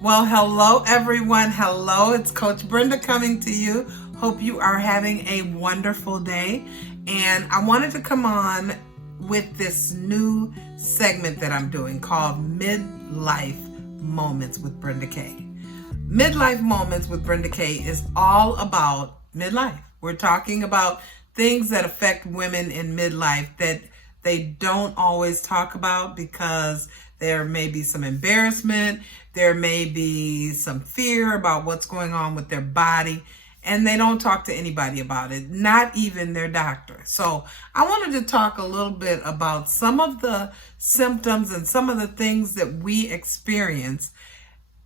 Well, hello everyone. Hello, it's Coach Brenda coming to you. Hope you are having a wonderful day. And I wanted to come on with this new segment that I'm doing called Midlife Moments with Brenda K. Midlife Moments with Brenda K is all about midlife. We're talking about things that affect women in midlife that they don't always talk about because there may be some embarrassment, there may be some fear about what's going on with their body, and they don't talk to anybody about it, not even their doctor. So I wanted to talk a little bit about some of the symptoms and some of the things that we experience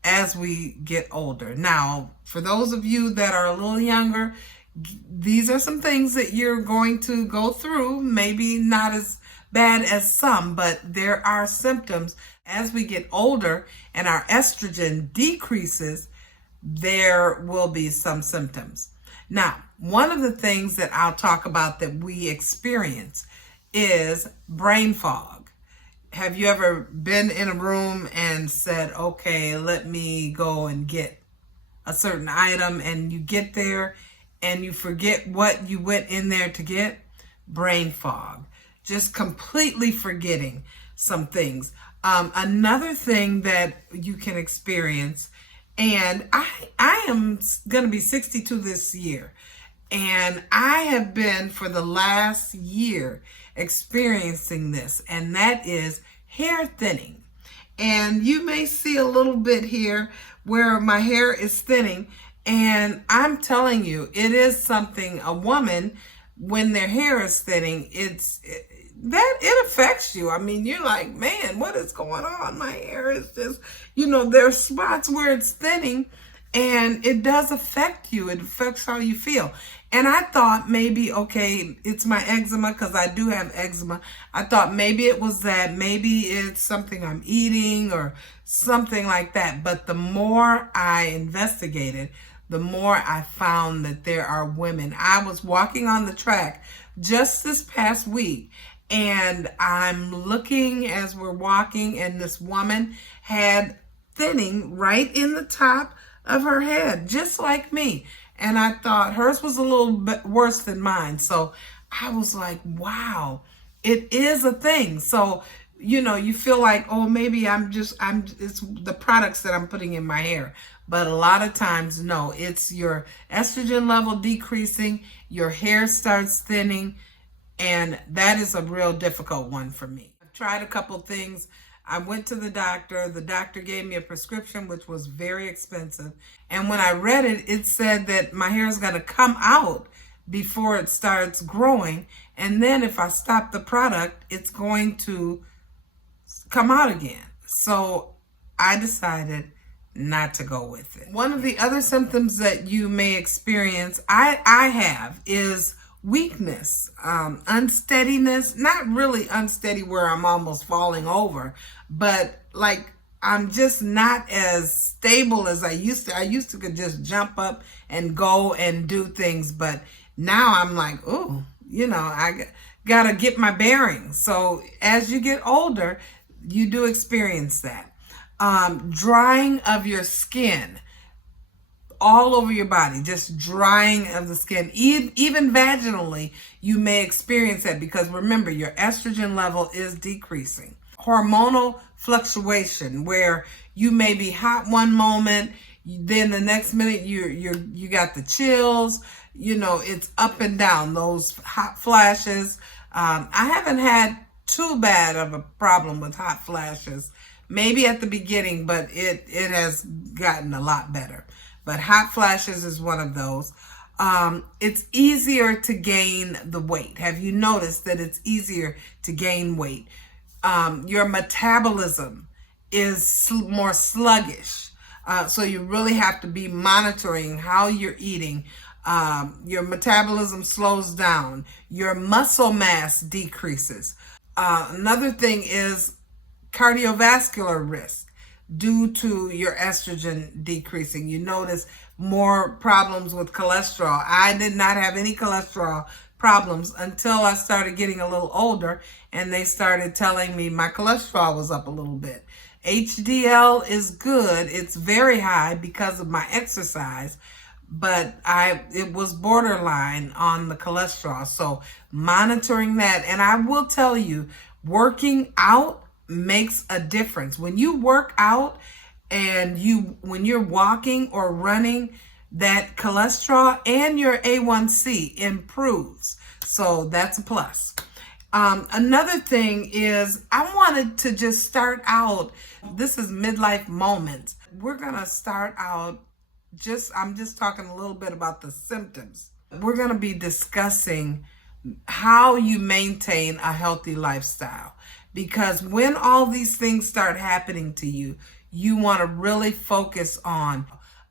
as we get older. Now, for those of you that are a little younger, these are some things that you're going to go through, maybe not as bad as some, but there are symptoms as we get older and our estrogen decreases, there will be some symptoms. Now, one of the things that I'll talk about that we experience is brain fog. Have you ever been in a room and said, okay, let me go and get a certain item, and you get there and you forget what you went in there to get? Brain fog. Just completely forgetting some things. Another thing that you can experience, and I am going to be 62 this year, and I have been for the last year experiencing this, and that is hair thinning. And you may see a little bit here where my hair is thinning, and I'm telling you, it is something, a woman, when their hair is thinning, it affects you. I mean, you're like, man, what is going on? My hair is just, there's spots where it's thinning, and it does affect you. It affects how you feel. And I thought maybe, okay, it's my eczema, because I do have eczema. I thought maybe it was that. Maybe it's something I'm eating or something like that. But the more I investigated, the more I found that there are women. I was walking on the track just this past week, and I'm looking as we're walking, and this woman had thinning right in the top of her head, just like me. And I thought hers was a little bit worse than mine. So I was like, wow, it is a thing. So, you feel like, oh, maybe it's the products that I'm putting in my hair. But a lot of times, no, it's your estrogen level decreasing, your hair starts thinning, and that is a real difficult one for me. I've tried a couple things. I went to the doctor. The doctor gave me a prescription, which was very expensive. And when I read it, it said that my hair is going to come out before it starts growing. And then if I stop the product, it's going to come out again. So I decided not to go with it. One of the other symptoms that you may experience, I have, is weakness, unsteadiness. Not really unsteady where I'm almost falling over, but like I'm just not as stable as I used to. I used to could just jump up and go and do things, but now I'm like, oh, I gotta get my bearings. So as you get older, you do experience that. Drying of your skin all over your body, just drying of the skin, even vaginally, you may experience that, because remember, your estrogen level is decreasing. Hormonal fluctuation, where you may be hot one moment, then the next minute you got the chills. It's up and down, those hot flashes. I haven't had too bad of a problem with hot flashes. Maybe at the beginning, but it has gotten a lot better. But hot flashes is one of those. It's easier to gain the weight. Have you noticed that it's easier to gain weight? Your metabolism is more sluggish. So you really have to be monitoring how you're eating. Your metabolism slows down. Your muscle mass decreases. Another thing is cardiovascular risk due to your estrogen decreasing. You notice more problems with cholesterol. I did not have any cholesterol problems until I started getting a little older, and they started telling me my cholesterol was up a little bit. HDL is good. It's very high because of my exercise, but it was borderline on the cholesterol. So monitoring that, and I will tell you, working out makes a difference. When you work out and when you're walking or running, that cholesterol and your A1C improves. So that's a plus. Another thing is I wanted to just start out, this is midlife moments. We're going to start out I'm just talking a little bit about the symptoms. We're going to be discussing how you maintain a healthy lifestyle, because when all these things start happening to you, you want to really focus on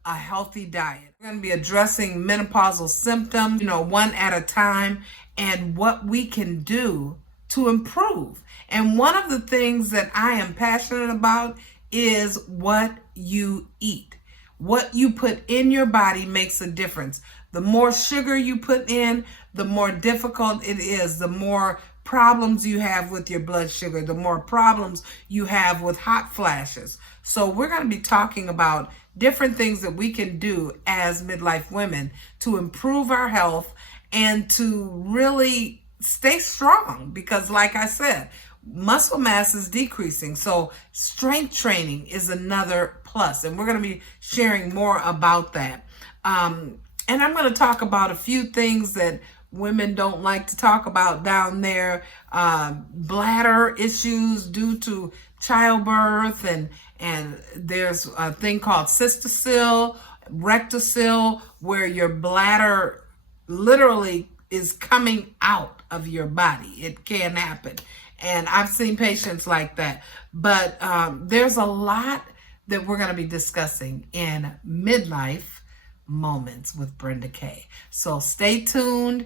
a healthy diet. We're going to be addressing menopausal symptoms, one at a time, and what we can do to improve. And one of the things that I am passionate about is what you eat. What you put in your body makes a difference. The more sugar you put in, the more difficult it is, the more problems you have with your blood sugar, the more problems you have with hot flashes. So we're going to be talking about different things that we can do as midlife women to improve our health and to really stay strong, because like I said, muscle mass is decreasing. So strength training is another plus, and we're going to be sharing more about that. And I'm going to talk about a few things that women don't like to talk about down there. Bladder issues due to childbirth, and there's a thing called cystocele, rectocele, where your bladder literally is coming out of your body. It can happen. And I've seen patients like that. But there's a lot that we're going to be discussing in Midlife Moments with Brenda Kay. So stay tuned.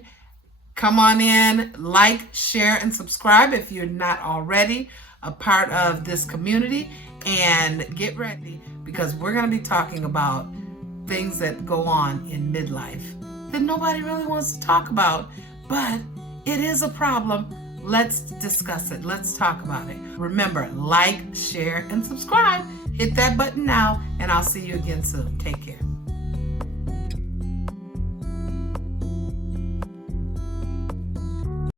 Come on in, like, share, and subscribe if you're not already a part of this community. And get ready, because we're going to be talking about things that go on in midlife that nobody really wants to talk about, but it is a problem. Let's discuss it. Let's talk about it. Remember, like, share, and subscribe. Hit that button now, and I'll see you again soon. Take care.